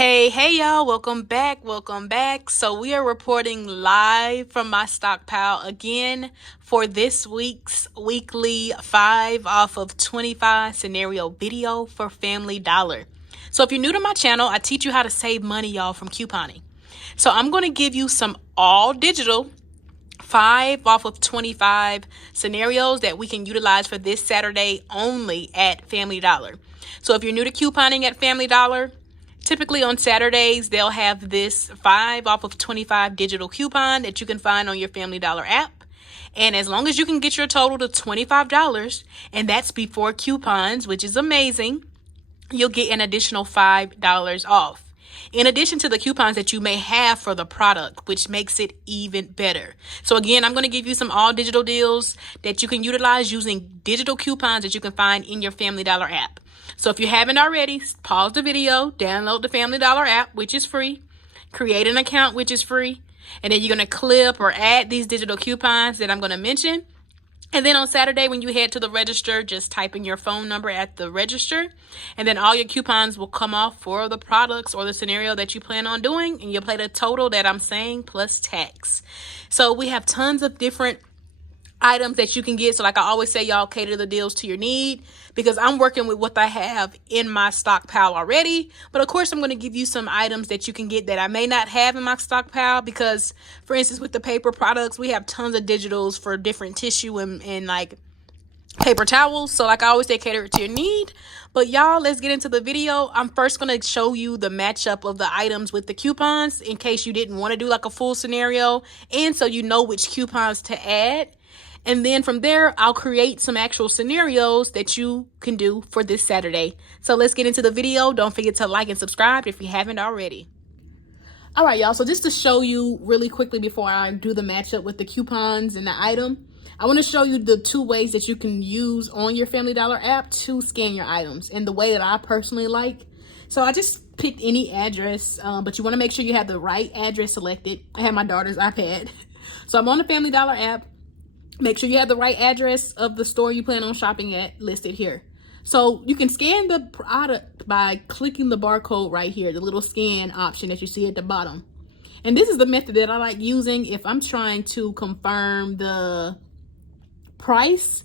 Hey y'all, welcome back. So we are reporting live from my stockpile again for this week's weekly 5 off of 25 scenario video for Family Dollar. So if you're new to my channel, I teach you how to save money, y'all, from couponing. So I'm going to give you some all digital 5 off of 25 scenarios that we can utilize for this Saturday only at Family Dollar. So if you're new to couponing at Family Dollar, typically on Saturdays, they'll have this 5 off of 25 digital coupon that you can find on your Family Dollar app. And as long as you can get your total to $25, and that's before coupons, which is amazing, you'll get an additional $5 off. In addition to the coupons that you may have for the product, which makes it even better. So again, I'm going to give you some all digital deals that you can utilize using digital coupons that you can find in your Family Dollar app. So if you haven't already, pause the video, download the Family Dollar app, which is free, create an account, which is free, and then you're going to clip or add these digital coupons that I'm going to mention. And then on Saturday, when you head to the register, just type in your phone number at the register, and then all your coupons will come off for the products or the scenario that you plan on doing, and you'll pay the total that I'm saying plus tax. So we have tons of different items that you can get. So like I always say, y'all cater the deals to your need, because I'm working with what I have in my stockpile already. But of course, I'm going to give you some items that you can get that I may not have in my stockpile, because for instance, with the paper products, we have tons of digitals for different tissue and like paper towels. So like I always say, cater it to your need. But y'all, let's get into the video. I'm first going to show you the matchup of the items with the coupons in case you didn't want to do like a full scenario, and so you know which coupons to add. And then from there, I'll create some actual scenarios that you can do for this Saturday. So let's get into the video. Don't forget to like and subscribe if you haven't already. All right, y'all. So just to show you really quickly before I do the matchup with the coupons and the item, I want to show you the 2 ways that you can use on your Family Dollar app to scan your items, and the way that I personally like. So I just picked any address, but you want to make sure you have the right address selected. I have my daughter's iPad. So I'm on the Family Dollar app. Make sure you have the right address of the store you plan on shopping at listed here. So you can scan the product by clicking the barcode right here, the little scan option that you see at the bottom. And this is the method that I like using if I'm trying to confirm the price.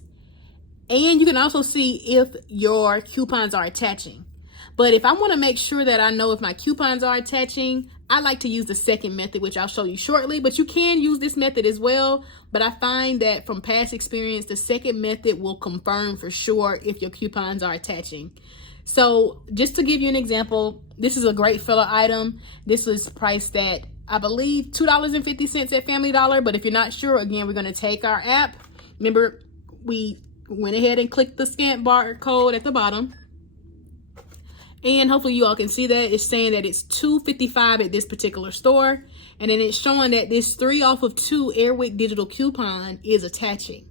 And you can also see if your coupons are attaching. But if I want to make sure that I know if my coupons are attaching, I like to use the second method, which I'll show you shortly. But you can use this method as well. But I find that from past experience, the second method will confirm for sure if your coupons are attaching. So just to give you an example, this is a great filler item. This was priced at, I believe, $2.50 at Family Dollar. But if you're not sure, again, we're going to take our app. Remember, we went ahead and clicked the scan barcode at the bottom. And hopefully you all can see that it's saying that it's $2.55 at this particular store. And then it's showing that this 3 off of 2 Airwick digital coupon is attaching.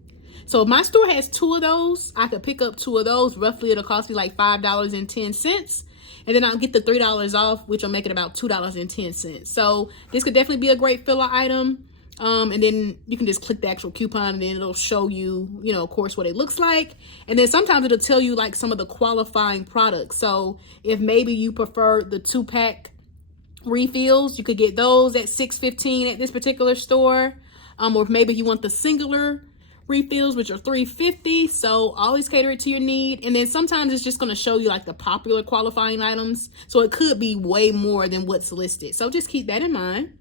So if my store has 2 of those, I could pick up 2 of those. Roughly it'll cost me like $5.10. And then I'll get the $3 off, which will make it about $2.10. So this could definitely be a great filler item. And then you can just click the actual coupon, and then it'll show you, of course, what it looks like. And then sometimes it'll tell you like some of the qualifying products. So if maybe you prefer the 2-pack refills, you could get those at $6.15 at this particular store. Or if maybe you want the singular refills, which are $3.50. So always cater it to your need. And then sometimes it's just going to show you like the popular qualifying items. So it could be way more than what's listed. So just keep that in mind.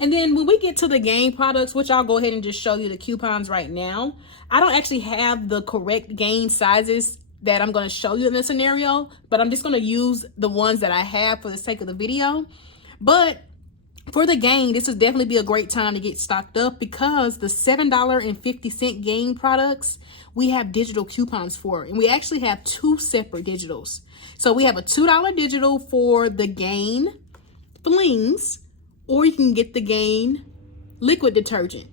And then when we get to the game products, which I'll go ahead and just show you the coupons right now, I don't actually have the correct game sizes that I'm going to show you in this scenario, but I'm just going to use the ones that I have for the sake of the video. But for the game, this would definitely be a great time to get stocked up, because the $7.50 game products, we have digital coupons for, and we actually have 2 separate digitals. So we have a $2 digital for the Gain Flings, or you can get the Gain liquid detergent.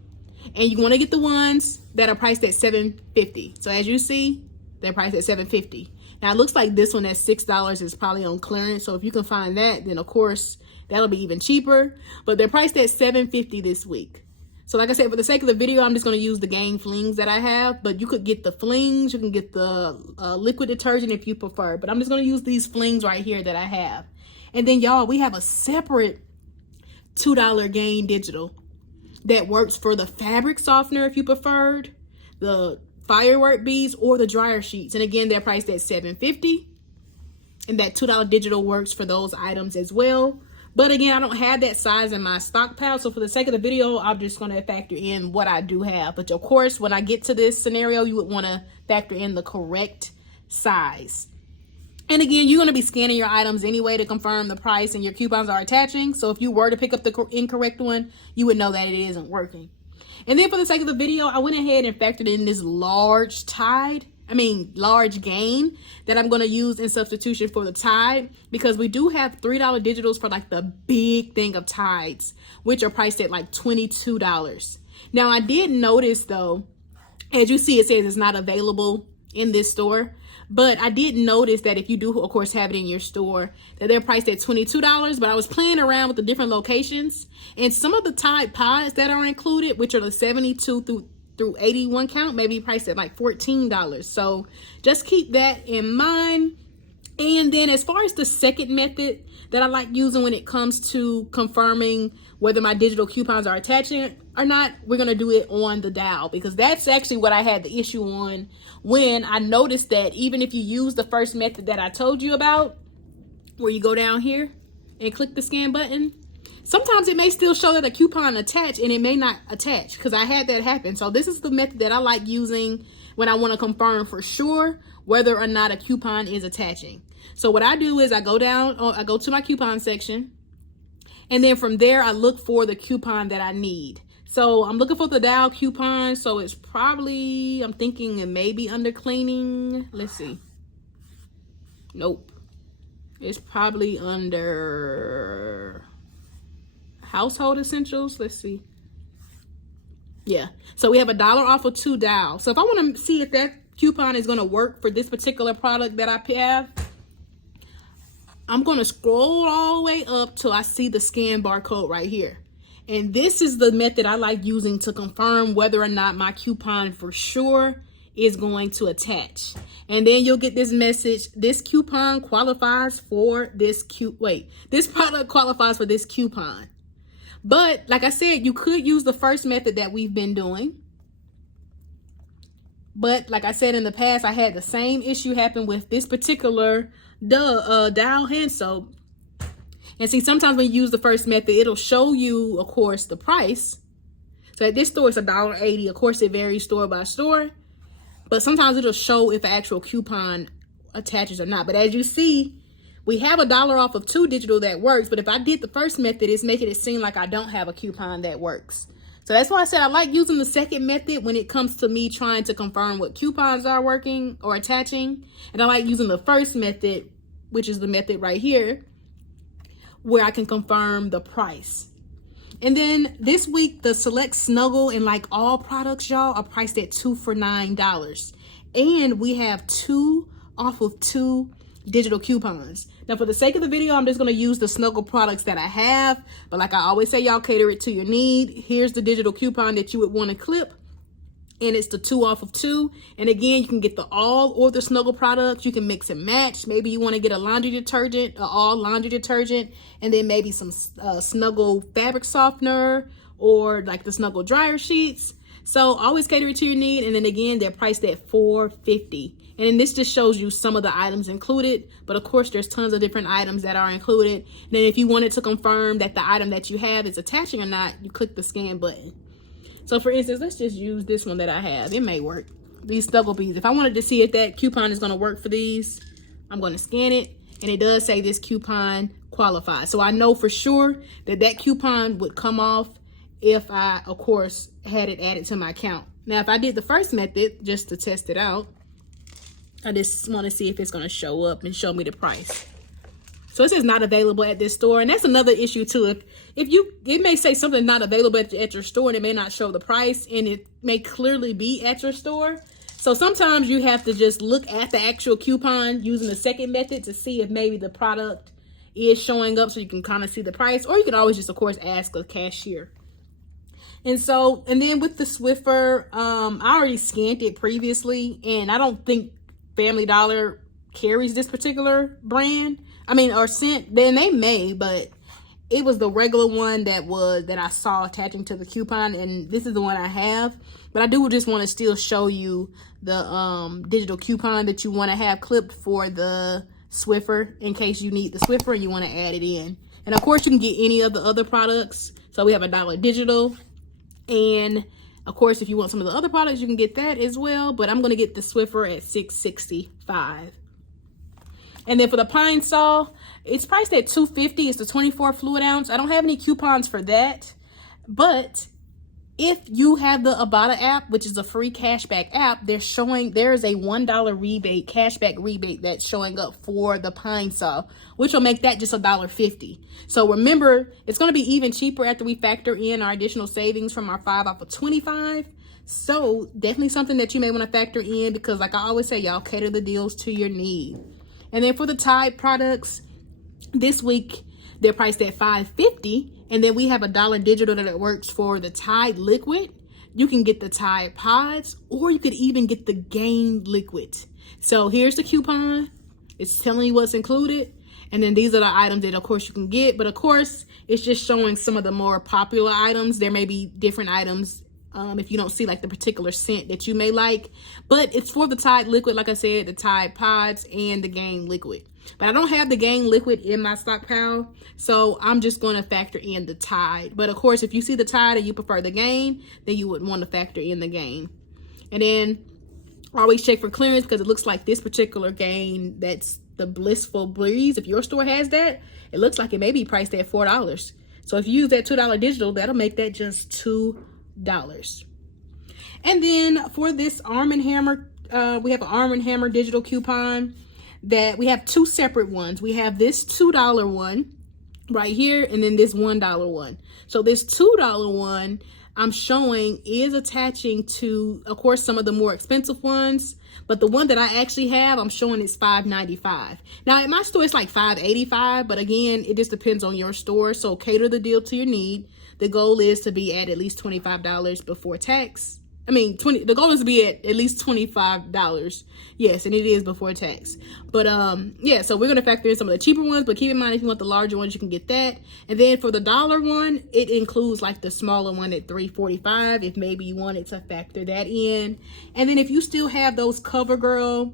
And you want to get the ones that are priced at $7.50. So as you see, they're priced at $7.50. Now it looks like this one at $6 is probably on clearance. So if you can find that, then of course that'll be even cheaper. But they're priced at $7.50 this week. So like I said, for the sake of the video, I'm just going to use the Gain Flings that I have. But you could get the Flings. You can get the liquid detergent if you prefer. But I'm just going to use these Flings right here that I have. And then, y'all, we have a separate $2 Gain Digital that works for the fabric softener if you preferred, the firework beads, or the dryer sheets. And again, they're priced at $7.50. And that $2 digital works for those items as well. But again, I don't have that size in my stockpile. So for the sake of the video, I'm just going to factor in what I do have. But of course, when I get to this scenario, you would want to factor in the correct size. And again, you're going to be scanning your items anyway to confirm the price and your coupons are attaching. So if you were to pick up the incorrect one, you would know that it isn't working. And then for the sake of the video, I went ahead and factored in this large Gain that I'm going to use in substitution for the Tide, because we do have $3 digitals for like the big thing of Tides, which are priced at like $22. Now, I did notice though, as you see, it says it's not available in this store. But I did notice that if you do, of course, have it in your store, that they're priced at $22. But I was playing around with the different locations, and some of the Tide Pods that are included, which are the 72 through 81 count, maybe priced at like $14. So just keep that in mind. And then as far as the second method that I like using when it comes to confirming whether my digital coupons are attaching or not, we're going to do it on the dial, because that's actually what I had the issue on when I noticed that even if you use the first method that I told you about, where you go down here and click the scan button, sometimes it may still show that a coupon attached and it may not attach, because I had that happen. So this is the method that I like using when I want to confirm for sure whether or not a coupon is attaching. So what I do is I go to my coupon section, and then from there I look for the coupon that I need. So I'm looking for the dial coupon. So it's probably, I'm thinking it may be under cleaning. Let's see. Nope. It's probably under household essentials. Let's see. Yeah. So we have $1 off of 2 dial. So if I want to see if that coupon is going to work for this particular product that I have, I'm going to scroll all the way up till I see the scan barcode right here. And this is the method I like using to confirm whether or not my coupon for sure is going to attach. And then you'll get this message: this coupon qualifies for this this product qualifies for this coupon. But like I said, you could use the first method that we've been doing. But like I said in the past, I had the same issue happen with this particular dial hand soap. And see, sometimes when you use the first method, it'll show you, of course, the price. So at this store, it's $1.80. Of course, it varies store by store. But sometimes it'll show if an actual coupon attaches or not. But as you see, we have $1 off of 2 digital that works. But if I did the first method, it's making it seem like I don't have a coupon that works. So that's why I said I like using the second method when it comes to me trying to confirm what coupons are working or attaching. And I like using the first method, which is the method right here, where I can confirm the price. And then this week, the Select Snuggle and like all products, y'all, are priced at 2 for $9. And we have 2 off of 2 digital coupons. Now, for the sake of the video, I'm just going to use the Snuggle products that I have. But like I always say, y'all, cater it to your need. Here's the digital coupon that you would want to clip. And it's the 2 off of 2. And again, you can get the all or the Snuggle products. You can mix and match. Maybe you want to get a laundry detergent, all laundry detergent, and then maybe some Snuggle fabric softener, or like the Snuggle dryer sheets. So always cater it to your need. And then again, they're priced at $4.50. And then this just shows you some of the items included. But of course, there's tons of different items that are included. And then if you wanted to confirm that the item that you have is attaching or not, you click the scan button. So for instance, let's just use this one that I have. It may work. These Snuggle beads. If I wanted to see if that coupon is going to work for these, I'm going to scan it. And it does say this coupon qualifies. So I know for sure that that coupon would come off if I, of course, had it added to my account. Now, if I did the first method just to test it out, I just want to see if it's going to show up and show me the price. So it says not available at this store. And that's another issue too. It may say something not available at your store and it may not show the price, and it may clearly be at your store. So sometimes you have to just look at the actual coupon using the second method to see if maybe the product is showing up so you can kind of see the price. Or you can always just, of course, ask a cashier. And then with the Swiffer, I already scanned it previously, and I don't think Family Dollar carries this particular brand. I mean, or scent. Then they may, but it was the regular one that I saw attaching to the coupon, and this is the one I have. But I do just want to still show you the digital coupon that you want to have clipped for the Swiffer in case you need the Swiffer and you want to add it in. And of course, you can get any of the other products. So we have $1 digital. And of course, if you want some of the other products, you can get that as well. But I'm going to get the Swiffer at $6.65. And then for the Pine Sol, it's priced at $2.50. It's the 24 fluid ounce. I don't have any coupons for that. But if you have the IBOTTA app, which is a free cashback app, there's a $1 rebate, cashback rebate that's showing up for the Pine Sol, which will make that just $1.50. So remember, it's going to be even cheaper after we factor in our additional savings from our 5 off of 25. So definitely something that you may want to factor in, because like I always say, y'all cater the deals to your need. And then for the Tide products, this week they're priced at $5.50. And then we have $1 digital that works for the Tide liquid. You can get the Tide pods, or you could even get the Gain liquid. So here's the coupon. It's telling you what's included. And then these are the items that of course you can get. But of course, it's just showing some of the more popular items. There may be different items if you don't see like the particular scent that you may like. But it's for the Tide liquid, like I said, the Tide pods and the Gain liquid. But I don't have the Gain liquid in my stockpile, so I'm just going to factor in the Tide. But of course, if you see the Tide and you prefer the Gain, then you would want to factor in the Gain. And then always check for clearance, because it looks like this particular Gain, that's the Blissful Breeze. If your store has that, it looks like it may be priced at $4. So if you use that $2 digital, that'll make that just $2. And then for this Arm & Hammer, we have an Arm & Hammer digital coupon that we have two separate ones. We have this $2 one right here, and then this $1 one. So this $2 one I'm showing is attaching to, of course, some of the more expensive ones, but the one that I actually have, I'm showing is $5.95. Now at my store, it's like $5.85, but again, it just depends on your store. So cater the deal to your need. The goal is to be at least $25 before tax. I mean, the goal is to be at least $25. Yes, and it is before tax. But yeah, so we're going to factor in some of the cheaper ones, but keep in mind, if you want the larger ones, you can get that. And then for the dollar one, it includes like the smaller one at $3.45 if maybe you wanted to factor that in. And then if you still have those CoverGirl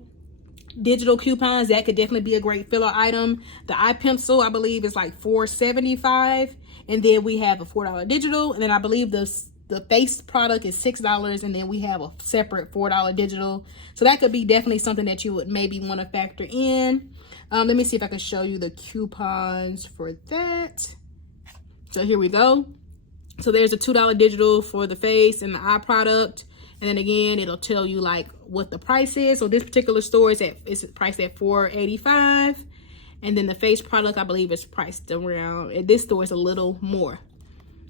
digital coupons, that could definitely be a great filler item. The eye pencil, I believe, is like $4.75. And then we have a $4 digital. And then I believe the face product is $6, and then we have a separate $4 digital. So that could be definitely something that you would maybe want to factor in. Let me see if I can show you the coupons for that. So here we go. So there's a $2 digital for the face and the eye product. And then again, it'll tell you like what the price is. So this particular store is priced at $4.85. And then the face product, I believe, is priced around, at this store, is a little more.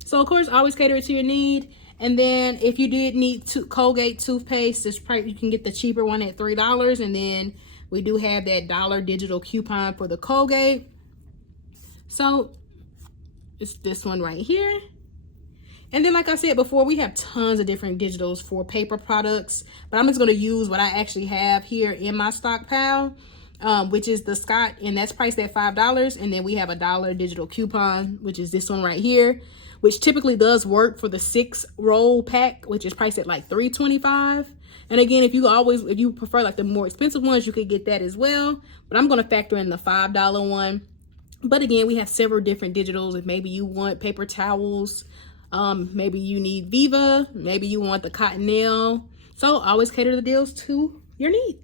So of course, always cater it to your need. And then if you did need Colgate toothpaste, you can get the cheaper one at $3. And then we do have that $1 digital coupon for the Colgate. So it's this one right here. And then like I said before, we have tons of different digitals for paper products. But I'm just going to use what I actually have here in my stockpile, which is the Scott, and that's priced at $5. And then we have a $1 digital coupon, which is this one right here, which typically does work for the 6-roll pack, which is priced at like $3.25. And again, if you prefer like the more expensive ones, you could get that as well. But I'm going to factor in the $5 one. But again, we have several different digitals. If maybe you want paper towels, maybe you need Viva, maybe you want the Cottonelle. So always cater the deals to your need.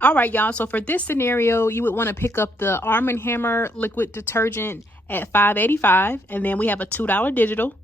All right, y'all. So for this scenario, you would want to pick up the Arm & Hammer liquid detergent at $5.85, and then we have a $2 digital.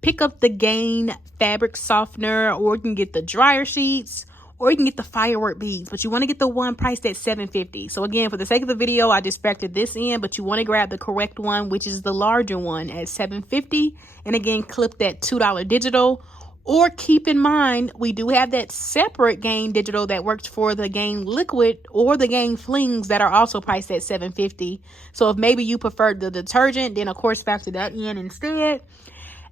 Pick up the Gain fabric softener, or you can get the dryer sheets, or you can get the firework beads, but you want to get the one priced at $7.50. So again, for the sake of the video, I just factored this in, but you want to grab the correct one, which is the larger one at $7.50. And again, clip that $2 digital. Or keep in mind, we do have that separate Gain digital that works for the Gain liquid or the Gain flings that are also priced at $7.50. So if maybe you prefer the detergent, then of course factor that in instead.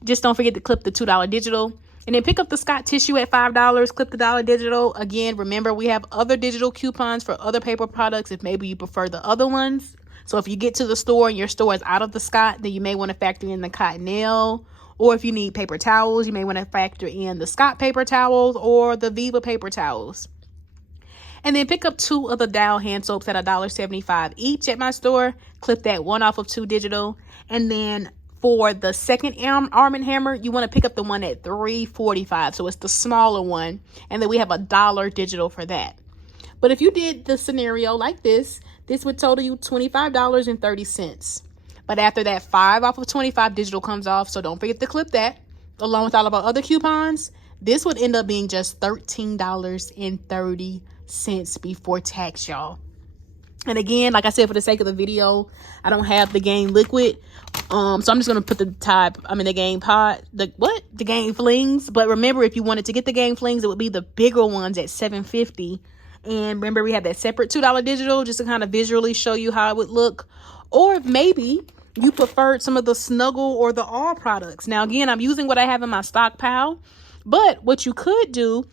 Just don't forget to clip the $2 digital. And then pick up the Scott tissue at $5, clip the $1 digital. Again, remember, we have other digital coupons for other paper products if maybe you prefer the other ones. So if you get to the store and your store is out of the Scott, then you may want to factor in the Cottonelle. Or if you need paper towels, you may want to factor in the Scott paper towels or the Viva paper towels. And then pick up 2 of the Dow hand soaps at $1.75 each at my store. Clip that 1 off of 2 digital. And then for the second Arm & Hammer, you want to pick up the one at $3.45. So it's the smaller one. And then we have $1 digital for that. But if you did the scenario like this would total you $25.30. But after that 5 off of 25 digital comes off, so don't forget to clip that, along with all of our other coupons, this would end up being just $13.30 before tax, y'all. And again, like I said, for the sake of the video, I don't have the Game Liquid. So I'm just going to put the Game Pot, the Game Flings. But remember, if you wanted to get the Game Flings, it would be the bigger ones at $7.50. And remember, we have that separate $2 digital just to kind of visually show you how it would look. Or maybe you preferred some of the Snuggle or the All products. Now, again, I'm using what I have in my stockpile. But what you could do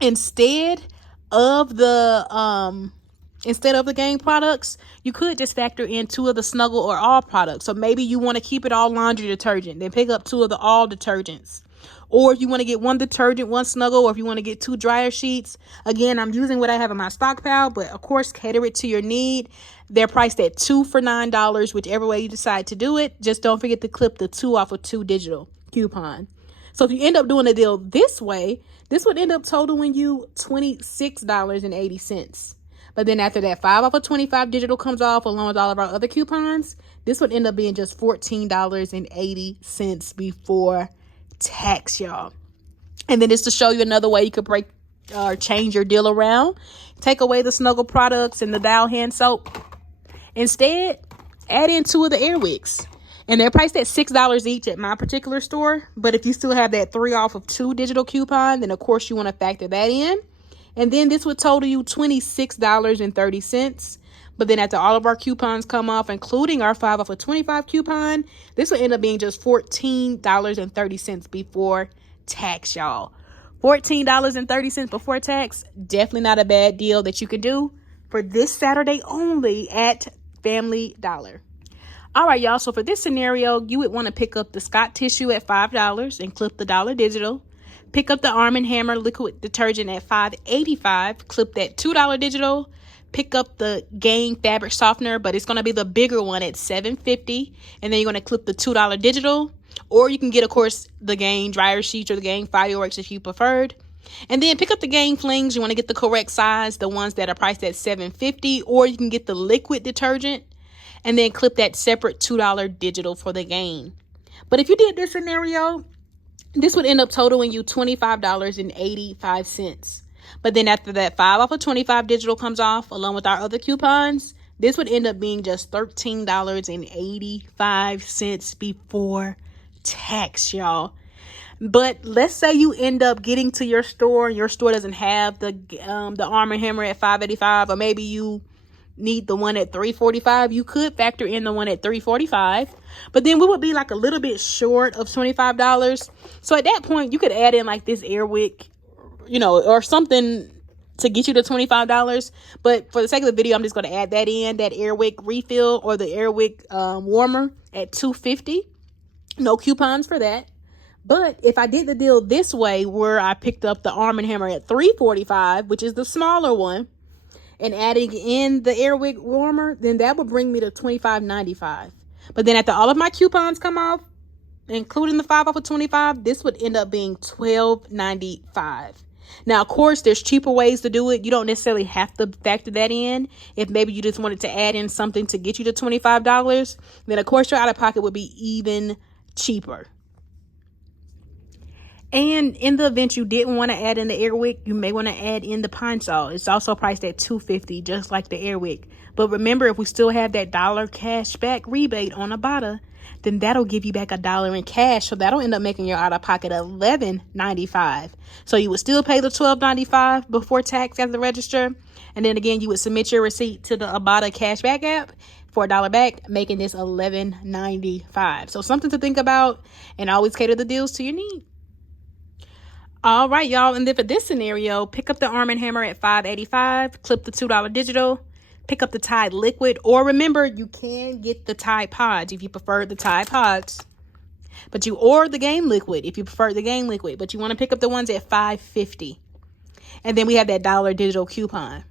instead of the game products, you could just factor in 2 of the Snuggle or All products. So maybe you want to keep it all laundry detergent, then pick up 2 of the All detergents. Or if you want to get 1 detergent, 1 Snuggle, or if you want to get 2 dryer sheets. Again, I'm using what I have in my stockpile, but of course, cater it to your need. They're priced at 2 for $9, whichever way you decide to do it. Just don't forget to clip the 2 off of 2 digital coupon. So if you end up doing a deal this way, this would end up totaling you $26.80. But then after that 5 off of 25 digital comes off, along with all of our other coupons, this would end up being just $14.80 before tax, y'all. And then just to show you another way you could break or change your deal around, take away the Snuggle products and the Dow hand soap. Instead, add in 2 of the Air Wicks. And they're priced at $6 each at my particular store. But if you still have that 3 off of 2 digital coupon, then of course you want to factor that in. And then this would total you $26.30. But then after all of our coupons come off, including our 5 off of 25 coupon, this will end up being just $14.30 before tax, y'all. $14.30 before tax. Definitely not a bad deal that you could do for this Saturday only at Family Dollar. All right, y'all. So for this scenario, you would want to pick up the Scott tissue at $5 and clip the $1 digital. Pick up the Arm & Hammer liquid detergent at $5.85. Clip that $2 digital. Pick up the Gain fabric softener, but it's going to be the bigger one at $7.50. And then you're going to clip the $2 digital. Or you can get, of course, the Gain dryer sheets or the Gain fireworks if you preferred. And then pick up the Gain Flings. You want to get the correct size, the ones that are priced at $7.50. Or you can get the liquid detergent. And then clip that separate $2 digital for the Gain. But if you did this scenario, this would end up totaling you $25.85. But then after that 5 off of 25 digital comes off, along with our other coupons, this would end up being just $13.85 before tax, y'all. But let's say you end up getting to your store and your store doesn't have the Arm & Hammer at $5.85, or maybe you need the one at $3.45. You could factor in the one at $3.45, but then we would be like a little bit short of $25. So at that point, you could add in like this Airwick, or something to get you to $25. But for the sake of the video, I'm just going to add that in, that Airwick refill or the Airwick warmer at $2.50. No coupons for that. But if I did the deal this way, where I picked up the Arm & Hammer at $3.45, which is the smaller one, and adding in the Airwick warmer, then that would bring me to $25.95. But then after all of my coupons come off, including the 5 off of 25, this would end up being $12.95. Now, of course, there's cheaper ways to do it. You don't necessarily have to factor that in. If maybe you just wanted to add in something to get you to $25, then of course your out-of-pocket would be even cheaper. And in the event you didn't want to add in the Airwick, you may want to add in the Pine Sol. It's also priced at $2.50, just like the Airwick. But remember, if we still have that $1 cash back rebate on IBOTTA, then that'll give you back $1 in cash. So that'll end up making your out-of-pocket $11.95. So you would still pay the $12.95 before tax at the register. And then again, you would submit your receipt to the IBOTTA cashback app for $1 back, making this $11.95. So something to think about, and always cater the deals to your need. All right, y'all. And then for this scenario, pick up the Arm & Hammer at $5.85, clip the $2 digital, pick up the Tide liquid, or remember, you can get the Tide pods if you prefer the Tide pods. Or the game liquid if you prefer the game liquid, but you want to pick up the ones at $5.50. And then we have that $1 digital coupon.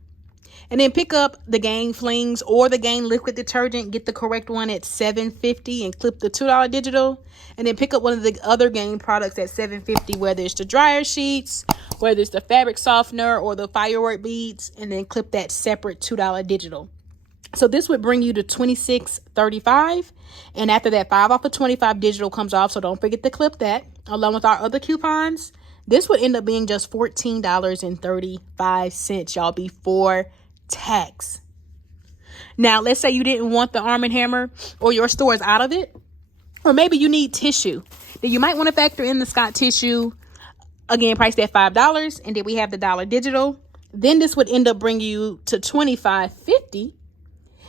And then pick up the Game Flings or the Game Liquid Detergent. Get the correct one at $7.50 and clip the $2 digital. And then pick up one of the other Game products at $7.50, whether it's the dryer sheets, whether it's the fabric softener or the firework beads, and then clip that separate $2 digital. So this would bring you to $26.35. And after that, 5 off of 25 digital comes off. So don't forget to clip that along with our other coupons. This would end up being just $14.35, y'all, before tax. Now, let's say you didn't want the Arm & Hammer, or your store is out of it, or maybe you need tissue. Then you might want to factor in the Scott tissue, again, priced at $5, and then we have the $1 digital. Then this would end up bringing you to $25.50,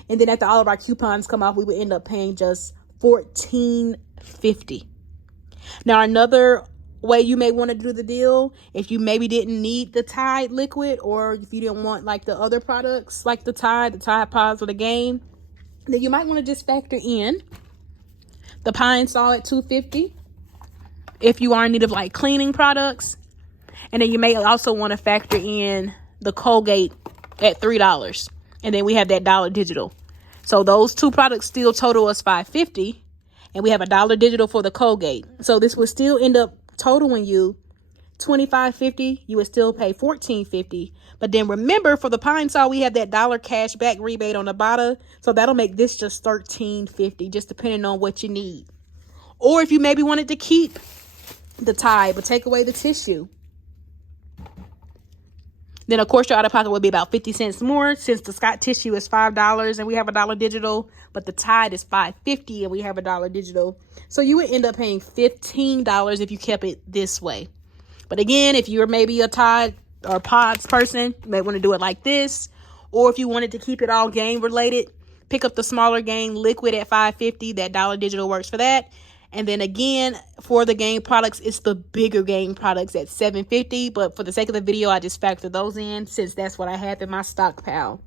and then after all of our coupons come off, we would end up paying just $14.50. Now, another way you may want to do the deal, if you maybe didn't need the Tide liquid, or if you didn't want like the other products like the Tide pods or the Game, then you might want to just factor in the Pine Sol at $2.50 if you are in need of like cleaning products. And then you may also want to factor in the Colgate at $3, and then we have that $1 digital. So those two products still total us $5.50, and we have a $1 digital for the Colgate. So this would still end up totaling you $25.50. You would still pay $14.50. But then remember, for the Pine Sol, we have that $1 cash back rebate on IBOTTA. So that'll make this just $13.50, just depending on what you need. Or if you maybe wanted to keep the Tide but take away the tissue, then of course your out-of-pocket would be about 50 cents more, since the Scott tissue is $5 and we have a $1 digital, but the Tide is $5.50 and we have a $1 digital. So you would end up paying $15 if you kept it this way. But again, if you're maybe a Tide or pods person, you may want to do it like this. Or if you wanted to keep it all game related, pick up the smaller Game liquid at $5.50. That $1 digital works for that. And then again, for the Game products, it's the bigger Game products at $7.50. But for the sake of the video, I just factor those in, since that's what I have in my stockpile.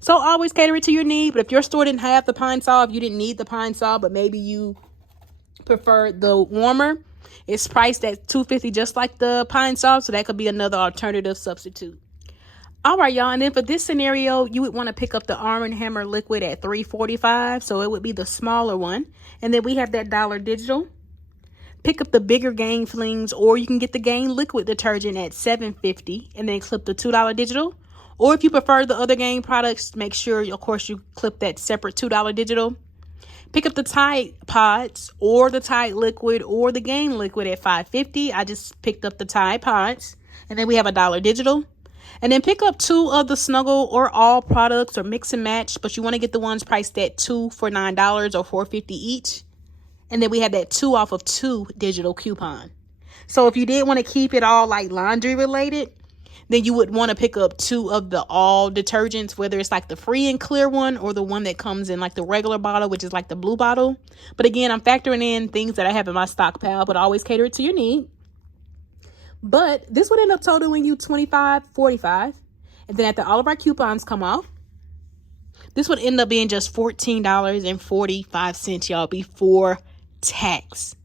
So always cater it to your need. But if your store didn't have the Pine Sol, if you didn't need the Pine Sol, but maybe you prefer the warmer, it's priced at $2.50, just like the Pine Sol. So that could be another alternative substitute. All right, y'all. And then for this scenario, you would want to pick up the Arm & Hammer liquid at $3.45. So it would be the smaller one. And then we have that $1 digital. Pick up the bigger Game Flings, or you can get the Game Liquid Detergent at $7.50 and then clip the $2 digital. Or if you prefer the other Game products, make sure, of course, you clip that separate $2 digital. Pick up the Tide pods or the Tide liquid or the Game liquid at $5.50. I just picked up the Tide pods. And then we have a $1 digital. And then pick up 2 of the Snuggle or All products, or mix and match, but you want to get the ones priced at 2 for $9 or $4.50 each. And then we have that 2 off of 2 digital coupon. So if you did want to keep it all like laundry related, then you would want to pick up 2 of the All detergents, whether it's like the free and clear one or the one that comes in like the regular bottle, which is like the blue bottle. But again, I'm factoring in things that I have in my stockpile, but always cater it to your need. But this would end up totaling you $25.45. And then after all of our coupons come off, this would end up being just $14.45, y'all, before tax.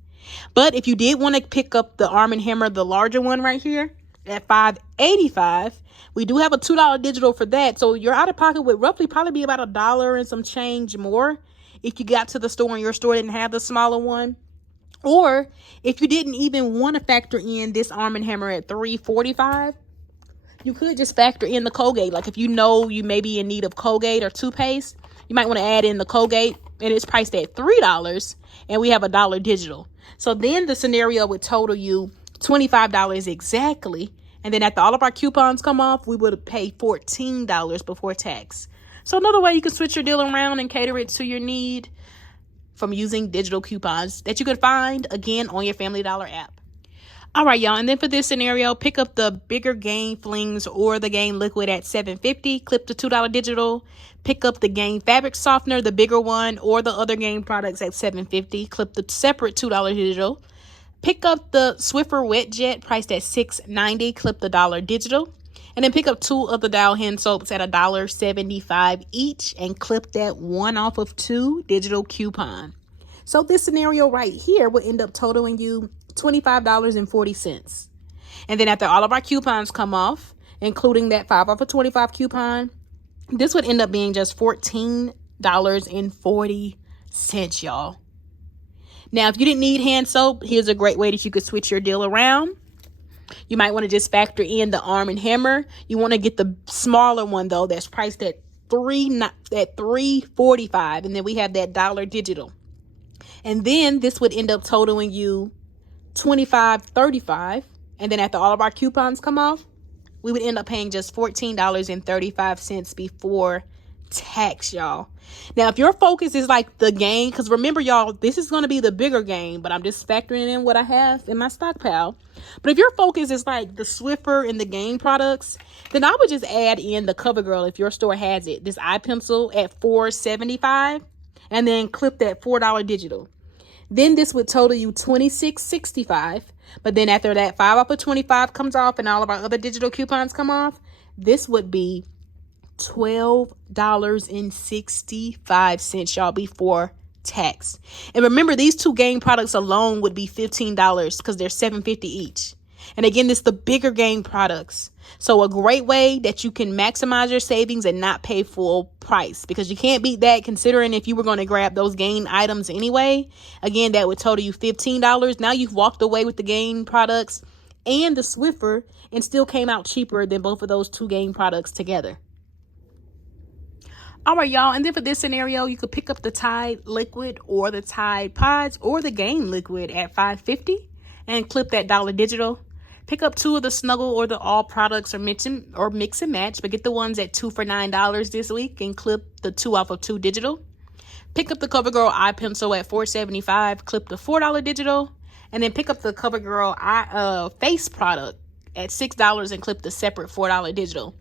But if you did want to pick up the Arm & Hammer, the larger one right here at $5.85, we do have a $2 digital for that. So your out-of-pocket would roughly probably be about $1 and some change more if you got to the store and your store didn't have the smaller one. Or if you didn't even want to factor in this Arm & Hammer at $3.45, you could just factor in the Colgate. Like if you know you may be in need of Colgate or toothpaste, you might want to add in the Colgate, and it's priced at $3, and we have a $1 digital. So then the scenario would total you $25 exactly. And then after all of our coupons come off, we would pay $14 before tax. So another way you can switch your deal around and cater it to your need from using digital coupons that you could find, again, on your Family Dollar app. All right, y'all. And then for this scenario, pick up the bigger Gain Flings or the Gain Liquid at $7.50. Clip the $2 digital. Pick up the Gain Fabric Softener, the bigger one, or the other Gain products at $7.50. Clip the separate $2 digital. Pick up the Swiffer Wet Jet priced at $6.90. Clip the $1 digital. And then pick up 2 of the Dial hand soaps at $1.75 each and clip that 1 off of 2 digital coupon. So this scenario right here will end up totaling you $25.40. And then after all of our coupons come off, including that 5 off of 25 coupon, this would end up being just $14.40, y'all. Now, if you didn't need hand soap, here's a great way that you could switch your deal around. You might want to just factor in the Arm & Hammer. You want to get the smaller one, though, that's priced at $3.45, and then we have that $1 digital. And then this would end up totaling you $25.35. And then after all of our coupons come off, we would end up paying just $14.35 before tax, y'all. Now, if your focus is like the Gain, because remember, y'all, this is going to be the bigger Gain, but I'm just factoring in what I have in my stockpile. But if your focus is like the Swiffer and the Gain products, then I would just add in the CoverGirl if your store has it. This eye pencil at $4.75. And then clip that $4 digital. Then this would total you $26.65. But then after that 5 off of 25 comes off and all of our other digital coupons come off, this would be $12.65, y'all, before tax. And remember, these 2 Gain products alone would be $15 because they're $7.50 each. And again, this is the bigger Gain products. So a great way that you can maximize your savings and not pay full price, because you can't beat that, considering if you were going to grab those Gain items anyway, again, that would total you $15. Now you've walked away with the Gain products and the Swiffer and still came out cheaper than both of those 2 Gain products together. All right, y'all. And then for this scenario, you could pick up the Tide Liquid or the Tide Pods or the Gain Liquid at $5.50 and clip that $1 digital. Pick up 2 of the Snuggle or the All products or mix and match, but get the ones at 2 for $9 this week and clip the 2 off of 2 digital. Pick up the CoverGirl eye pencil at $4.75, clip the $4 digital, and then pick up the CoverGirl face product at $6 and clip the separate $4 digital.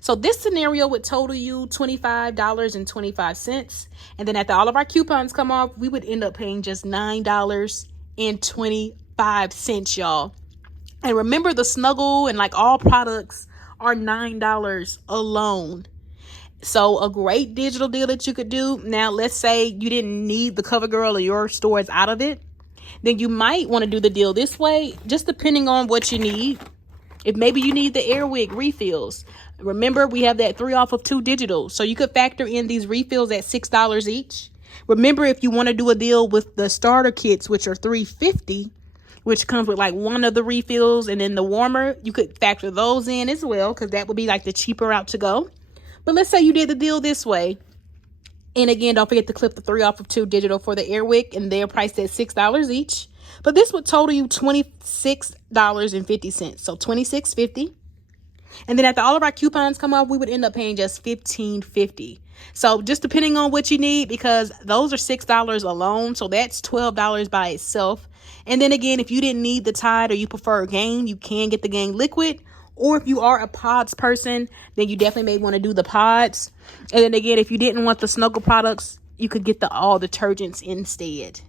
So this scenario would total you $25.25. And then after all of our coupons come off, we would end up paying just $9.25, y'all. And remember, the Snuggle and like all products are $9 alone. So a great digital deal that you could do. Now, let's say you didn't need the CoverGirl or your store is out of it. Then you might want to do the deal this way, just depending on what you need. If maybe you need the Airwick refills. Remember, we have that 3 off of 2 digital. So you could factor in these refills at $6 each. Remember, if you want to do a deal with the starter kits, which are $3.50, which comes with like 1 of the refills and then the warmer, you could factor those in as well, because that would be like the cheaper route to go. But let's say you did the deal this way. And again, don't forget to clip the 3 off of 2 digital for the Airwick, and they're priced at $6 each. But this would total you $26.50. So $26.50. And then after all of our coupons come off, we would end up paying just $15.50. So just depending on what you need, because those are $6 alone. So that's $12 by itself. And then again, if you didn't need the Tide or you prefer Gain, you can get the Gain Liquid. Or if you are a pods person, then you definitely may want to do the pods. And then again, if you didn't want the Snuggle products, you could get the all detergents instead.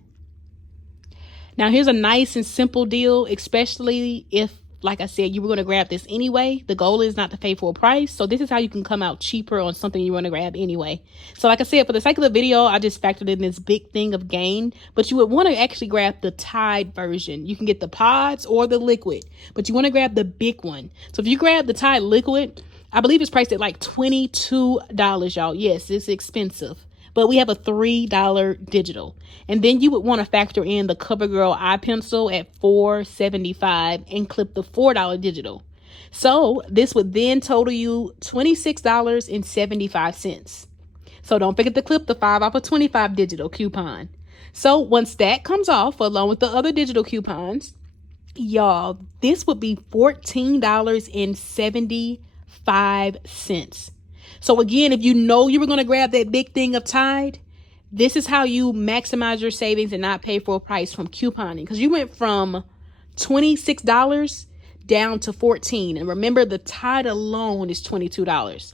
Now, here's a nice and simple deal, especially if, like I said, you were going to grab this anyway. The goal is not to pay full price. So this is how you can come out cheaper on something you want to grab anyway. So like I said, for the sake of the video, I just factored in this big thing of Gain. But you would want to actually grab the Tide version. You can get the pods or the liquid, but you want to grab the big one. So if you grab the Tide liquid, I believe it's priced at like $22, y'all. Yes, it's expensive. But we have a $3 digital. And then you would want to factor in the CoverGirl eye pencil at $4.75 and clip the $4 digital. So this would then total you $26.75. So don't forget to clip the 5 off of 25 digital coupon. So once that comes off, along with the other digital coupons, y'all, this would be $14.75. So again, if you know you were going to grab that big thing of Tide, this is how you maximize your savings and not pay full price from couponing. Because you went from $26 down to $14. And remember, the Tide alone is $22.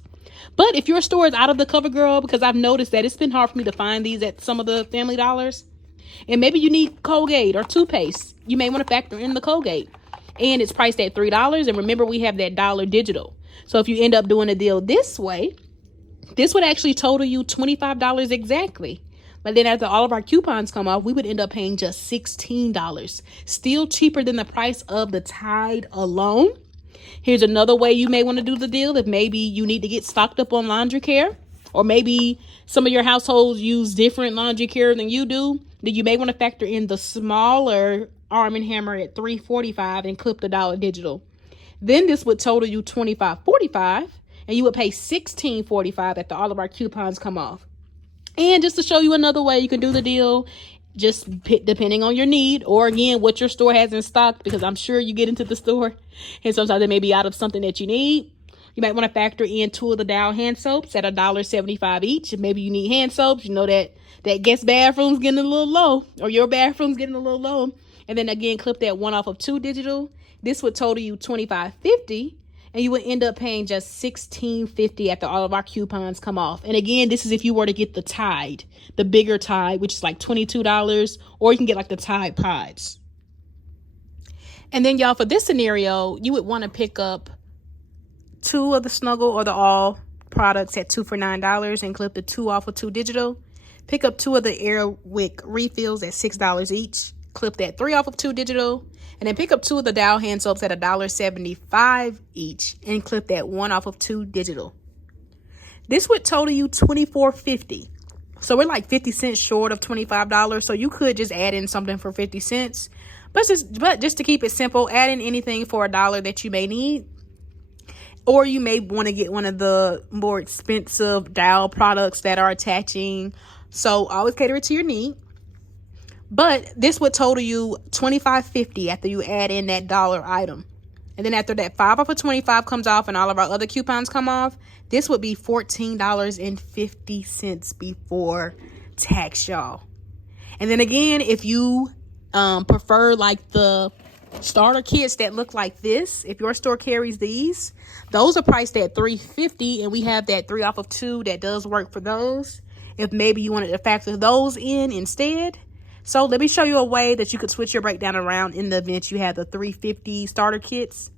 But if your store is out of the CoverGirl, because I've noticed that it's been hard for me to find these at some of the Family Dollars, and maybe you need Colgate or toothpaste, you may want to factor in the Colgate. And it's priced at $3. And remember, we have that dollar digital. So if you end up doing a deal this way, this would actually total you $25 exactly. But then after all of our coupons come off, we would end up paying just $16. Still cheaper than the price of the Tide alone. Here's another way you may want to do the deal. If maybe you need to get stocked up on laundry care, or maybe some of your households use different laundry care than you do, then you may want to factor in the smaller Arm & Hammer at $3.45 and clip the dollar digital. Then this would total you $25.45, and you would pay $16.45 after all of our coupons come off. And just to show you another way you can do the deal, just depending on your need, or again, what your store has in stock, because I'm sure you get into the store and sometimes they may be out of something that you need. You might want to factor in 2 of the Dow hand soaps at $1.75 each. If maybe you need hand soaps, you know that guest bathroom's getting a little low, or your bathroom's getting a little low. And then again, clip that 1 off of 2 digital. This would total you $25.50, and you would end up paying just $16.50 after all of our coupons come off. And again, this is if you were to get the Tide, the bigger Tide, which is like $22, or you can get like the Tide Pods. And then y'all, for this scenario, you would want to pick up 2 of the Snuggle or the All products at 2 for $9 and clip the 2 off of 2 digital. Pick up 2 of the Airwick refills at $6 each. Clip that 3 off of 2 digital. And then pick up 2 of the Dow hand soaps at $1.75 each and clip that 1 off of 2 digital. This would total you $24.50. So we're like 50 cents short of $25. So you could just add in something for 50 cents. But just to keep it simple, add in anything for $1 that you may need. Or you may want to get one of the more expensive Dow products that are attaching. So always cater it to your need. But this would total you $25.50 after you add in that dollar item. And then after that 5 off of 25 comes off and all of our other coupons come off, this would be $14.50 before tax, y'all. And then again, if you prefer like the starter kits that look like this, if your store carries these, those are priced at $3.50, and we have that 3 off of 2 that does work for those. If maybe you wanted to factor those in instead. So let me show you a way that you could switch your breakdown around in the event you have the $3.50 starter kits.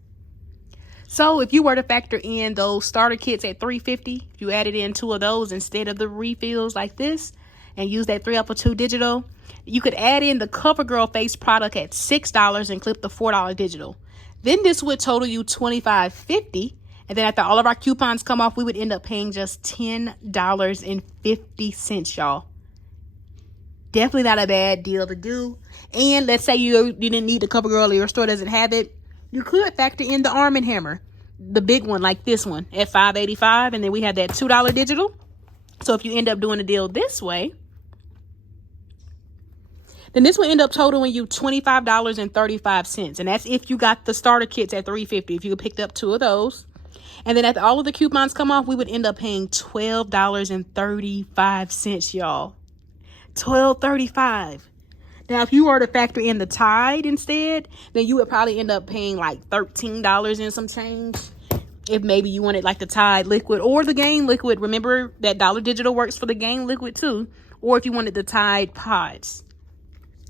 So if you were to factor in those starter kits at $3.50, if you added in 2 of those instead of the refills like this and use that 3 off of 2 digital, you could add in the CoverGirl face product at $6 and clip the $4 digital. Then this would total you $25.50. And then after all of our coupons come off, we would end up paying just $10.50, y'all. Definitely not a bad deal to do. And let's say you didn't need the CoverGirl or your store doesn't have it. You could factor in the Arm & Hammer, the big one like this one at $5.85. And then we have that $2 digital. So if you end up doing a deal this way, then this will end up totaling you $25.35. And that's if you got the starter kits at $3.50. If you picked up 2 of those. And then after all of the coupons come off, we would end up paying $12.35, y'all. $12.35. Now, if you were to factor in the Tide instead, then you would probably end up paying like $13 and some change. If maybe you wanted like the Tide liquid or the Gain liquid. Remember that dollar digital works for the Gain liquid too. Or if you wanted the Tide Pods.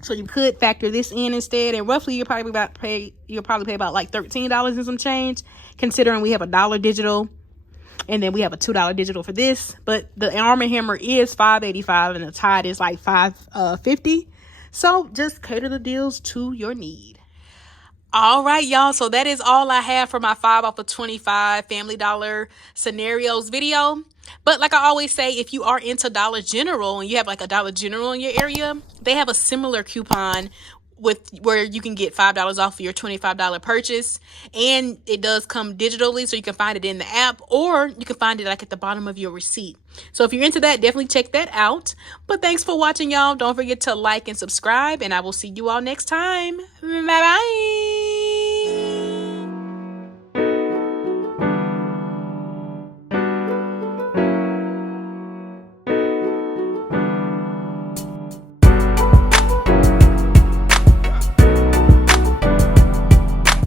So you could factor this in instead, and roughly you'll probably pay about like $13 and some change, considering we have a dollar digital, and then we have a $2 digital for this. But the Arm & Hammer is $5.85, and the Tide is like $5.50. So just cater the deals to your need. All right, y'all. So that is all I have for my 5 off of 25 Family Dollar scenarios video. But like I always say, if you are into Dollar General and you have like a Dollar General in your area, they have a similar coupon where you can get $5 off of your $25 purchase. And it does come digitally, so you can find it in the app, or you can find it like at the bottom of your receipt. So if you're into that, definitely check that out. But thanks for watching, y'all. Don't forget to like and subscribe, and I will see you all next time. Bye-bye.